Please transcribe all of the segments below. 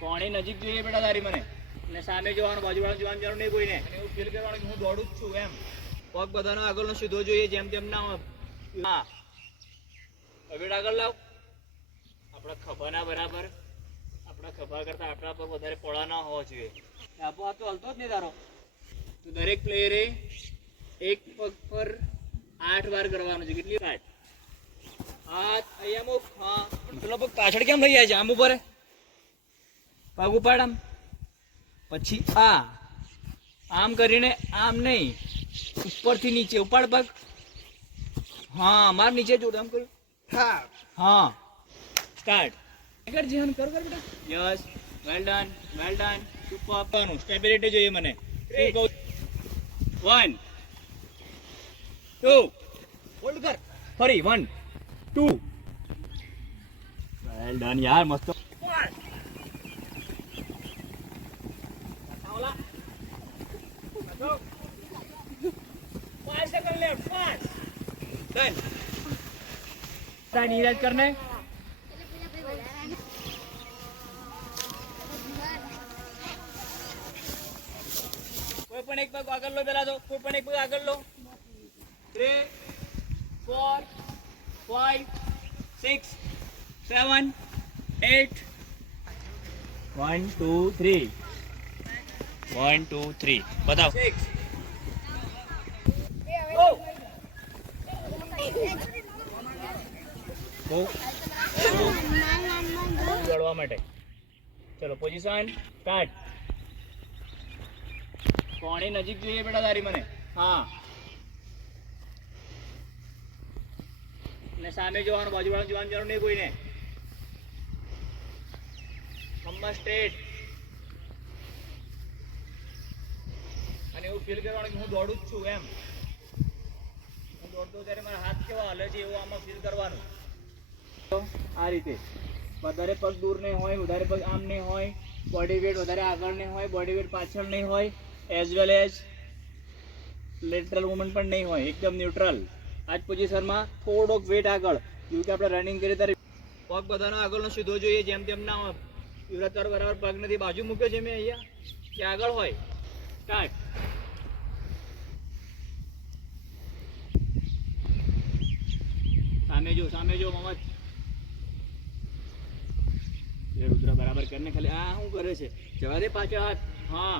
કોણી નજીક જોઈએ બેટા તારી મને, અને સામે જોવાનું, બાજુવાળા જોવાનું જરૂર નહીં કોઈને. એવું ફીલ કરવાનું કે હું દોડું જ છું એમ. પગ બધાનો આગળનો સીધો જોઈએ, જેમ તેમ ના હોય. હા હવે આગળ લાવ. આપણા ખભાના બરાબર, આપણા ખભા કરતા આપણા પગ વધારે પોળા ના હોવા જોઈએ. આપો આ તો હલતો જ નહીં તારો. તો દરેક પ્લેયરે એક પગ પર 8 વાર કરવાનું છે. કેટલી 8? હાથ અહીંયા મૂક. હા પેલો પગ પાછળ કેમ લઈ જાય છે? આમ ઉપર પગ ઉપાડ આમ, પછી આમ કરીને, આમ નહીં, ઉપરથી નીચે ઉપાડ પગ. હા માર નીચે જોડ આમ કર્યું. હા સ્ટાર્ટ. આગળ જીવન કર બેટા. Yes, well done, well done. Super. Stability જોઈએ મને. 1 2 હોલ્ડ કર. ફરી 1 2. વેલ ડન યાર, મસ્ત. नीरज करने कोई पण एक पग आगळ लो. पेला तो कोई पण एक पग आगळ लो. 3 4 5 6 7 8 1 2 3 1 2 3 बताओ. 6 દોડવા માટે. ચલો પોઝિશન સ્ટાર્ટ. કોણી નજીક જોઈએ બેટા તારી મને. હા અને સામે જોવાનું, બાજુવાળા જોવાનું જરૂર નહીં કોઈને. ખમ્મા સ્ટ્રેટ. અને એવું ફીલ કરવાનું કે હું દોડું જ છું એમ. હું દોડતો ત્યારે મારા હાથ કેવા હલે છે એવું આમાં ફીલ કરવાનું. આ રીતે વધારે પગ દૂર નહીં હોય, વધારે પગ આમ નહીં હોય, બોડી વેટ વધારે આગળ નહીં હોય, બોડી વેટ પાછળ નહીં હોય, as well as lateral movement પણ નહીં હોય, એકદમ ન્યુટ્રલ. આ જ પોઝિશનમાં થોડોક વેટ આગળ, જેવું કે આપણે રનિંગ કરીએ ત્યારે પગ બધાનો આગળનો સીધો જોઈએ, જેમ તેમ ના હોય. યુવરાજ તારો બરાબર પગ નથી, બાજુ મૂક્યો છે મેં અહીંયા કે આગળ હોય. સ્ટાર્ટ. સામે જો મમત. રુદ્ર બરાબર કરીને ખાલી આ શું કરે છે? જવા દે પાછળ હાથ. હા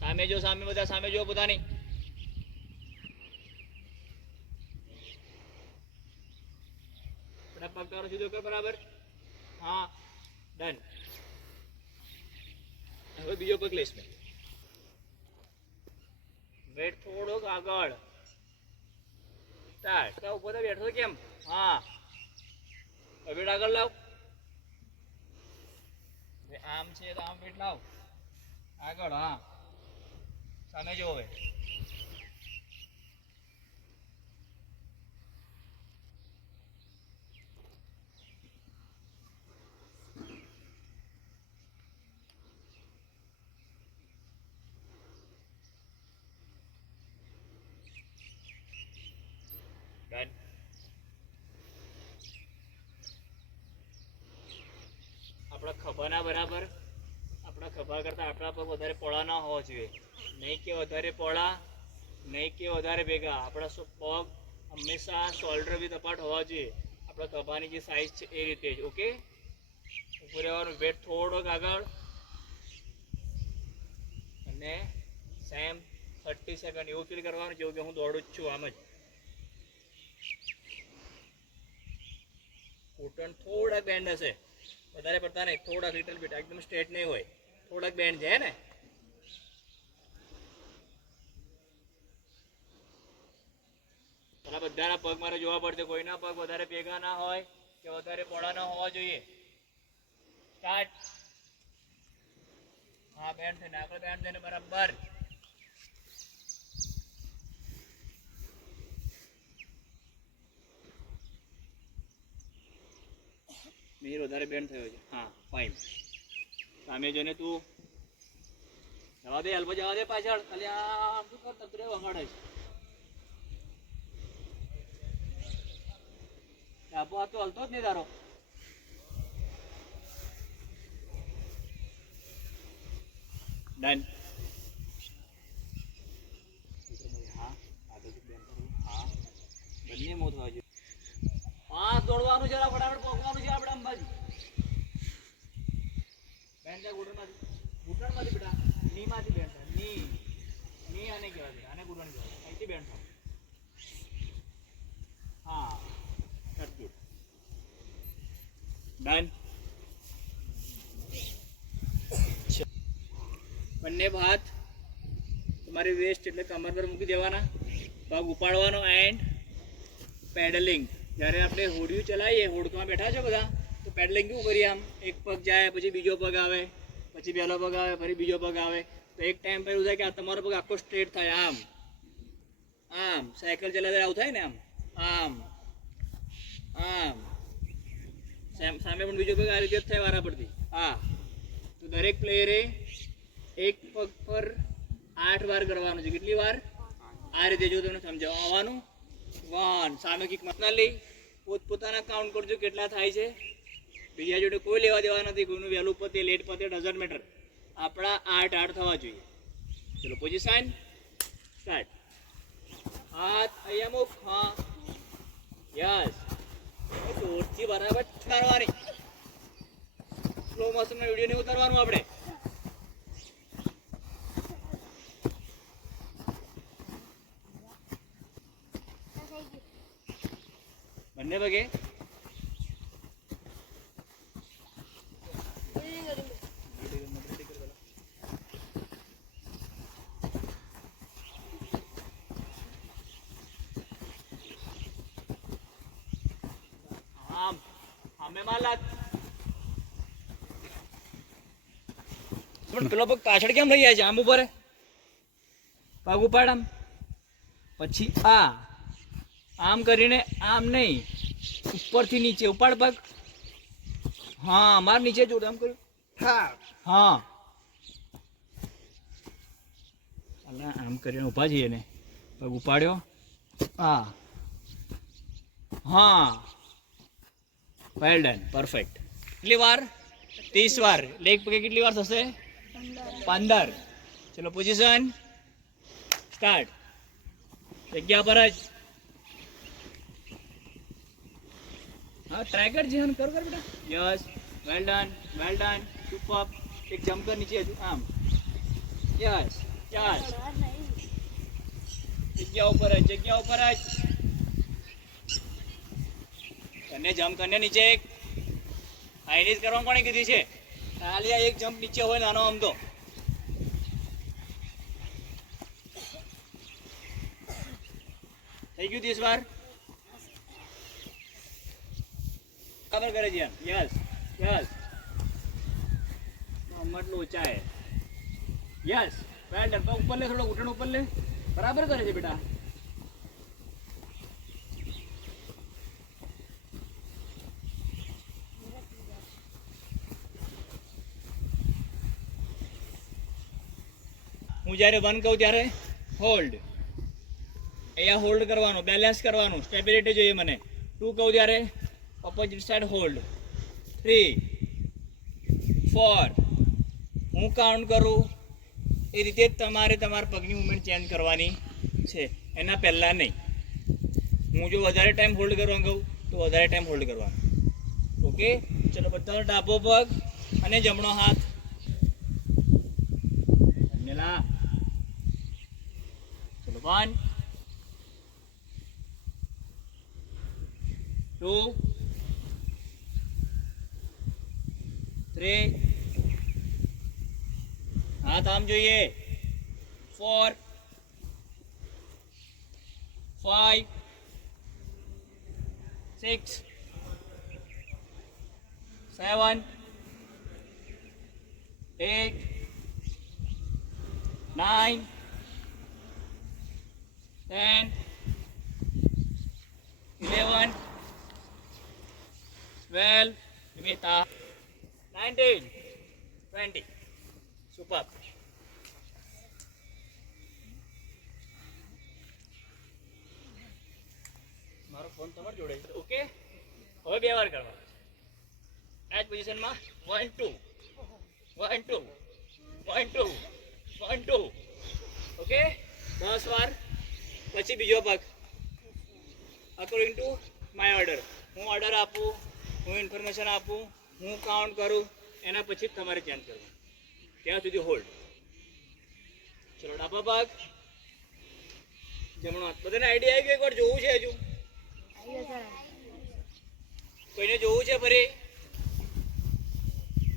સામે જો, સામે બધા સામે જો પોતાની. પગ તારો સીધો કર બરાબર. હા ડન. હવે બીજો પગ લઈશ મેં. વેટ થોડોક આગળ. સ્ટાર્ટ. ઉભો તો બેઠો કેમ? હા વેટ આગળ લાવ. આમ છે તો આમ વેટ લાવ આગળ. હા સામે જો. હવે ડન. આપણા ખભાના બરાબર, આપણા ખભા કરતા આપણા પગ વધારે પોળા ના હોવા જોઈએ. નહીં કે વધારે પોળા, નહીં કે વધારે ભેગા. આપણા પગ હંમેશા શોલ્ડર બી તપાટ હોવા જોઈએ. આપણા ખભાની જે સાઈઝ છે એ રીતે જ. ઓકે, ઉભું રહેવાનું. વેટ થોડોક આગળ અને સેમ 30 સેકન્ડ એવું ફીલ કરવાનું જેવું કે હું દોડું જ છું આમ જ. ઘૂંટણ થોડાક બેન્ડ હશે, વધારે પડતા નહીં, થોડાક લિટલ બીટ. એકદમ સ્ટ્રેટ નહીં હોય, થોડાક બેન્ડ છે ને. બધાના પગ મારે જોવા પડશે. કોઈના પગ વધારે ભેગા ના હોય કે વધારે પોળા ના હોવા જોઈએ. સ્ટાર્ટ. હા બેન્ડ થઈને આગળ, બેન્ડ થઈને બરાબર. મિહિર વધારે બેન્ડ થયો છે. હા ફાઇન. સામે જોઈને તું જવા દે, એલ્બો જવા દે પાછળ. ખાલી આમ શું કર, તતરે વગાડે છે. ડાબો હાથ તો હલતો જ નહીં તારો. ડન. હા હા બંને મોં થવા જોઈએ. હા દોડવાનું જરા ફટાફટ પહોંચવાનું છે આપણે અંબાજી. બેન જા ઘૂંટણમાંથી બેટા નીમાંથી બેન થાય ની આને કહેવાય બેટા આને ઘૂંટણ કહેવાય અહીંથી બેન થાય. હા સરખું ડન. બંને હાથ તમારી વેસ્ટ એટલે કમર પર મૂકી દેવાના. પગ ઉપાડવાનો એન્ડ પેડલિંગ. જ્યારે આપણે હોડિયું ચલાવીએ, હોડકામાં બેઠા છો બધા, તો પેડલિંગ કેવું કરીએ? આમ એક પગ જાય, પછી બીજો પગ આવે, પછી પહેલો પગ આવે, ફરી બીજો પગ આવે. તો એક ટાઈમ પર એવું થાય કે આ તમારો પગ આખો સ્ટ્રેટ થાય. આમ આમ સાયકલ ચલાવતા આવું થાય ને, આમ આમ આમ સામે પણ બીજો પગ આ રીતે જ થાય વારા પરથી. હા, તો દરેક પ્લેયરે એક પગ પર 8 વાર કરવાનું છે. કેટલી વાર? આ રીતે. જો તમને સમજાવવા આવવાનું 1 સામે કિક મતના લઈ પોતપોતાના કાઉન્ટ કરજો કેટલા થાય છે. બીજા જોડે કોઈ લેવા દેવા નથી. કોઈનું વહેલું પતે લેટ પતે ડઝન્ટ મેટર. આપણા 8 થવા જોઈએ. ચલો પોઝિશન સ્ટાર્ટ. હાથ અહીંયા મૂક. હા યસ. દોડથી બરાબર મારવાની. સ્લો મોશનમાં વિડીયો નહીં ઉતારવાનું આપણે. બંને પગે આમ સામે માલાત. પેલો પગ પાછળ કેમ લઈ જાય છે? આમ ઉપર પગ ઉપાડ. આમ પછી આમ કરીને આમ નહીં, ઉપરથી નીચે ઉપાડ પગ. હા માર નીચે જોડ. આમ કર્યું. હા આમ કરીને ઊભા છીએ ને, પગ ઉપાડ્યો. હા વેલ ડન, પરફેક્ટ. કેટલી વાર? 30 વાર. લેગ પગે કેટલી વાર થશે? 15. ચલો પોઝિશન સ્ટાર્ટ. જગ્યા પર જ. હા ટ્રાય કર જીવન. કર બેટા. Yes well done super. એક જમ્પ કર નીચે. આમ યસ યસ. જગ્યા ઉપર જ. કને જમ્પ કરને નીચે. હાઈનીઝ કરવા કોણે કીધી છે? ખાલી આ એક જમ્પ નીચે હોય નાનો આમ તો. થઈ ગયું 30 વાર. ખબર કરે છે. યસ મોહમ્મદ લોચા હે. Yes well done. પગ ઉપર લે, થોડો ઘૂંટણ ઉપર લે. બરાબર કરે છે બેટા. હું જ્યારે 1 કહું ત્યારે હોલ્ડ. અહીંયા હોલ્ડ કરવાનું, બેલેન્સ કરવાનું, સ્ટેબિલિટી જોઈએ મને. 2 કહું ત્યારે ઓપોઝિટ સાઈડ હોલ્ડ. 3 4 હું કાઉન્ટ કરું એ રીતે જ તમારે તમારા પગની મૂવમેન્ટ ચેન્જ કરવાની છે, એના પહેલાં નહીં. હું જો વધારે ટાઈમ હોલ્ડ કરવા કહું તો વધારે ટાઈમ હોલ્ડ કરવાનો. ઓકે ચલો બધાનો ડાબો પગ અને જમણો હાથ. ચલો 1 2 3 હાથ આમ જોઈએ. 4 5 6 7 8 9 10 11 12 19 20. Super. મારો ફોન તમારી જોડે છે. ઓકે હવે 2 વાર કરવાનું આ જ પોઝિશનમાં 1 2 1 2 1 2 1 2 ઓકે 10 વાર. પછી બીજો પગ અકોર્ડિંગ ટુ માય ઓર્ડર. હું ઓર્ડર આપું, હું ઇન્ફોર્મેશન આપું, હું કાઉન્ટ કરું, એના પછી તમારે ચેન્જ કરવું. ત્યાં સુધી હોલ્ડ. ચલો ડાબા પગ, જમણો હાથ. બધાને આઈડિયા આવી ગયો? એકવાર જોવું છે હજુ? કોઈને જોવું છે ફરી?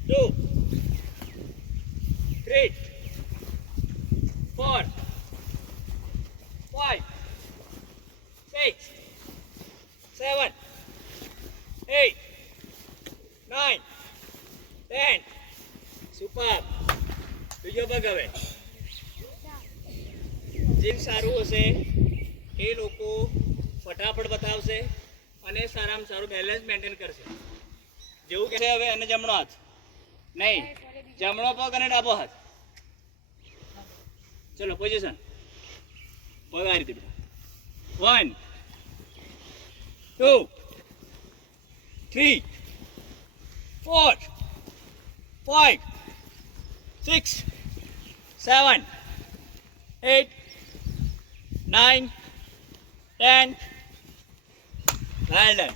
2 3 4 5 6 7 8 9 10. સુપર. બીજો પગ હવે. જીમ સારું હશે એ લોકો ફટાફટ બતાવશે અને સારામાં સારું બેલેન્સ મેન્ટેન કરશે. જેવું કે હવે અને જમણો હાથ નહીં, જમણો પગ અને ડાબો હાથ. ચલો પોઝિશન. પગ આ રીતે બેટા. 1 2 3 4 5 6 7 8 9 10. Well done.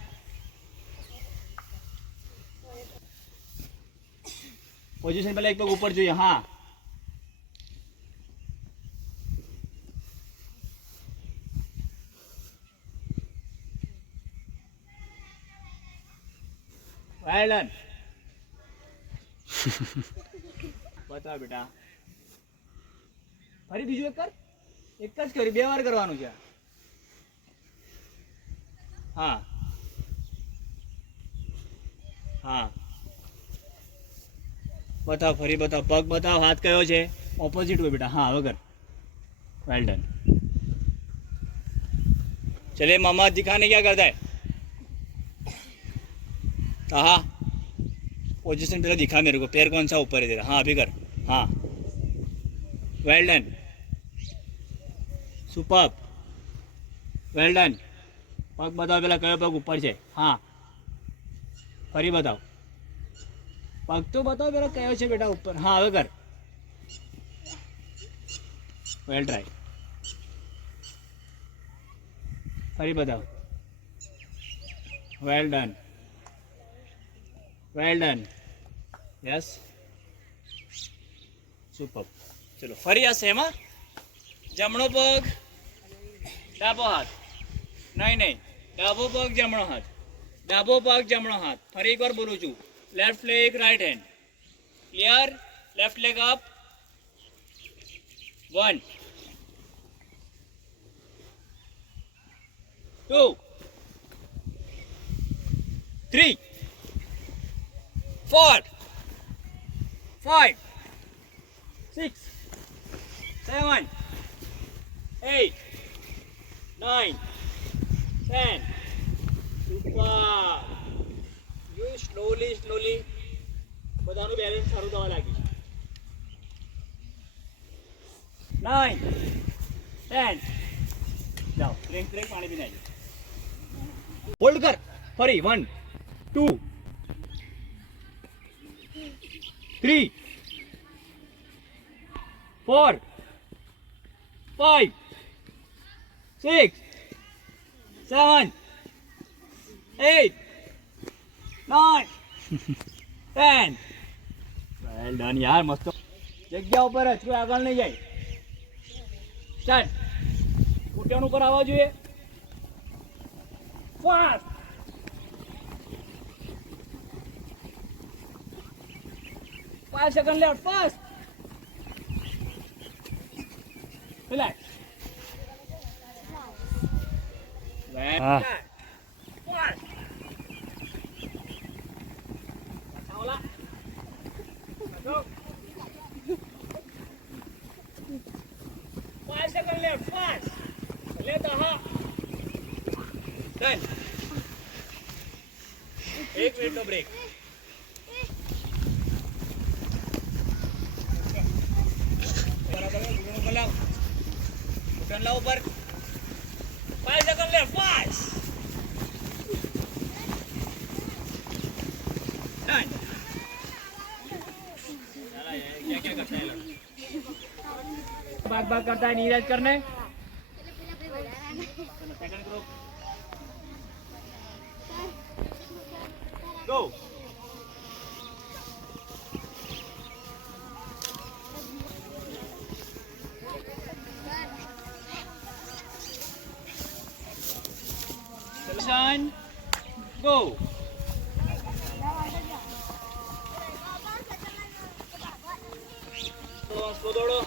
પોઝિશન પહેલા એક પગ ઉપર જોઈએ. હા, well done. બતાવ બેટા. ફરી બીજું એક કર. એક જ કરી, 2 વાર કરવાનું છે. હા હા બતાવ, ફરી બતાવ. પગ બતાવ. હાથ કયો છે? ઓપોઝિટ હોય બેટા. હા, હવે કર. Well done. चलिए मामा दिखाने क्या करता है? हाँ, पोजीशन पहले दिखा मेरे को. पैर कौन सा ऊपर है तेरा? हाँ अभी कर. हाँ, well done. Superb. Well done. पग बताओ पहला कयो पग ऊपर है? हाँ, फरी बताओ. पग तो बताओ पहला कयो है बेटा ऊपर? हाँ હવે કર. વેલ ટ્રાય. ફરી बताओ. Well done. Well done. Yes, super. ચલો ફરી આ સેમ. જમણો પગ ડાબો હાથ. નહીં નહીં, ડાબો પગ જમણો હાથ, ડાબો પગ જમણો હાથ. ફરી એકવાર બોલું છું. Left leg right hand. Clear? Left leg up. 1 2 3 4 5 6 7 8 9 10. Super. You slowly બધાનું બેલેન્સ સારું થવા લાગ્યું. 9 10. જાઓ, ડ્રિંક પાણી પીને આવજો. હોલ્ડ કર. ફરી 1 2 3 4 5 6 7 8 9 10. વેલ ડન યાર, મસ્ત. જગ્યા ઉપર જ, કોઈ આગળ નહીં જાય. સ્ટાર્ટ. ઘૂંટણ ઉપર આવવા જોઈએ. ફાસ્ટ. 5 સેકન્ડ લેફ્ટ. ફાસ્ટ. રિલેક્સ. હા. एक मिनट नो ब्रेक. घुटन लाओ ऊपर. 5 सेकंड लेफ्ट. 5 भाग भाग करता है नीरज करने सेकंड ग्रुप गो Selection go स्लो दौड़ो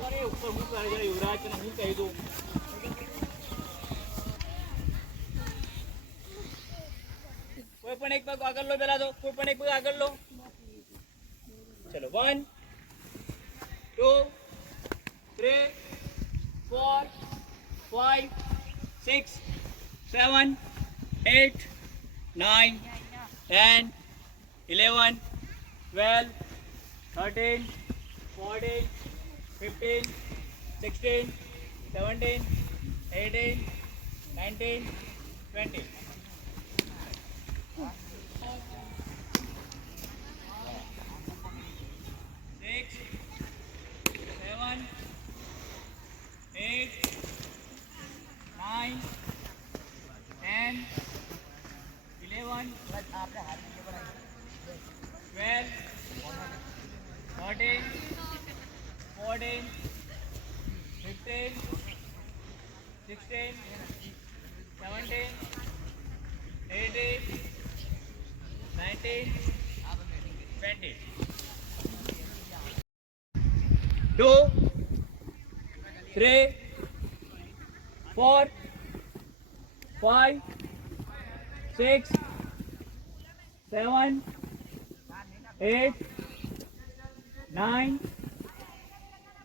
अरे ऊपर હું કરે છે યુવરાજ ને હું કહી દઉં કોઈ પણ એક પગ આગળ લો પેલા તો કોઈ પણ એક પગ આગળ લો ચલો 1 2 3 4 5 6 7 8 9 10 11 12 13 14 15 16 17 18 19 20 6 7 8 9 10 11 12 13 14 15 16 17 18 19 20 2 3 4 5 6 7 8 9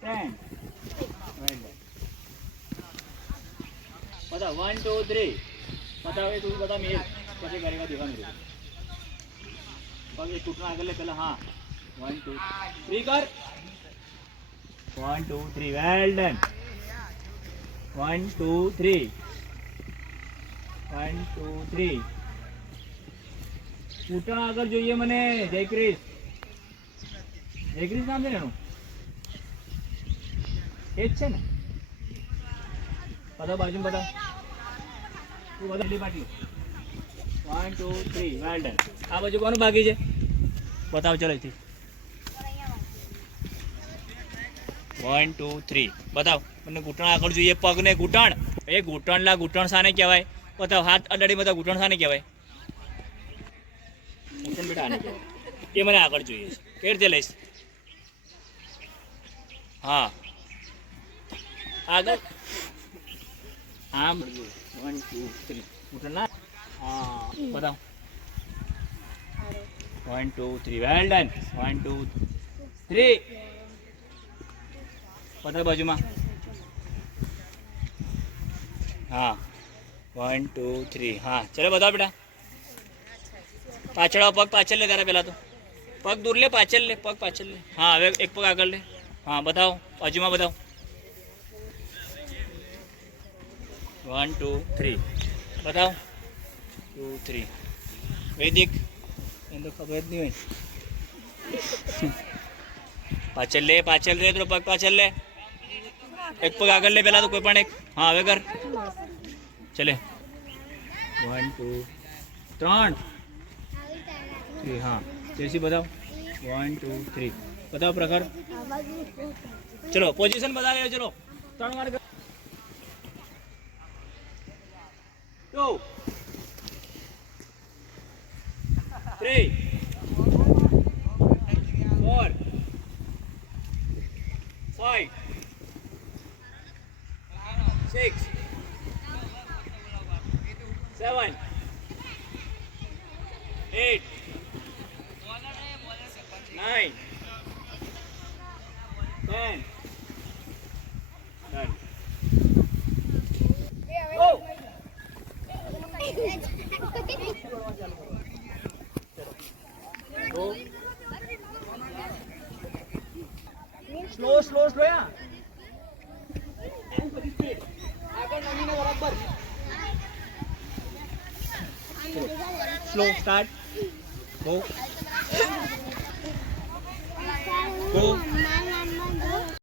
10 बता 1 2 3 बताओ तू बता मेल कैसे करेगा देखा मेरे को पग टूटना आगे ले पहले हाँ 1 2 3 कर 1 2 3 वेल डन 1 2 3 1 2 3 ટૂટણા આગળ જોઈએ મને જયક્રિશ નામ છે ને એનું એ જ છે ને બતાવો બાજુ બતાવો તું બધા લીલી પાટી 1 2 3 વેલ ડન આ બાજુ કોનું બાકી છે બતાવો ચલો અહીંથી 1 2 3 બતાવો મને ઘૂંટણ આગળ જોઈએ પગ ને ઘૂંટણ એ ઘૂંટણ સાને કહેવાય બતાવો હાથ અડાડી બતાવો ઘૂંટણ સાને કહેવાય બેટા આને કહેવાય એ મને આગળ જોઈએ છે કેવી રીતે લઈશ હા આગળ આમ 1 2 3 ઘૂંટણ ના હા બતાવો 1 2 3 વેલ ડન 1 2 3 બતાવો બાજુમાં હા 1 2 3 હા ચલો બતાવો બેટા પાછળ પગ પાછળ લે તારા પેલા તો પગ દૂર લે પાછળ લે પગ પાછળ લે હા હવે એક પગ આગળ લે હા બતાવો બાજુમાં બતાવો 1 2 3 બતાવો 2 3 વૈદિક એને તો ખબર જ નહીં હોય પાછળ લે તો પગ પાછળ લે એક પગ આગળ લે પેલા તો કોઈ પણ એક હા હવે કર ચલે 1 2 3 हाँ जैसी बताओ 1 2 3 बताओ प्रकार चलो पोजीशन बता रहे हो चलो 3 बार 2 3 4 5 6 7 8 9 10 done go go slow या આગળ નમીને બરાબર સ્લો સ્ટાર્ટ ગો મારું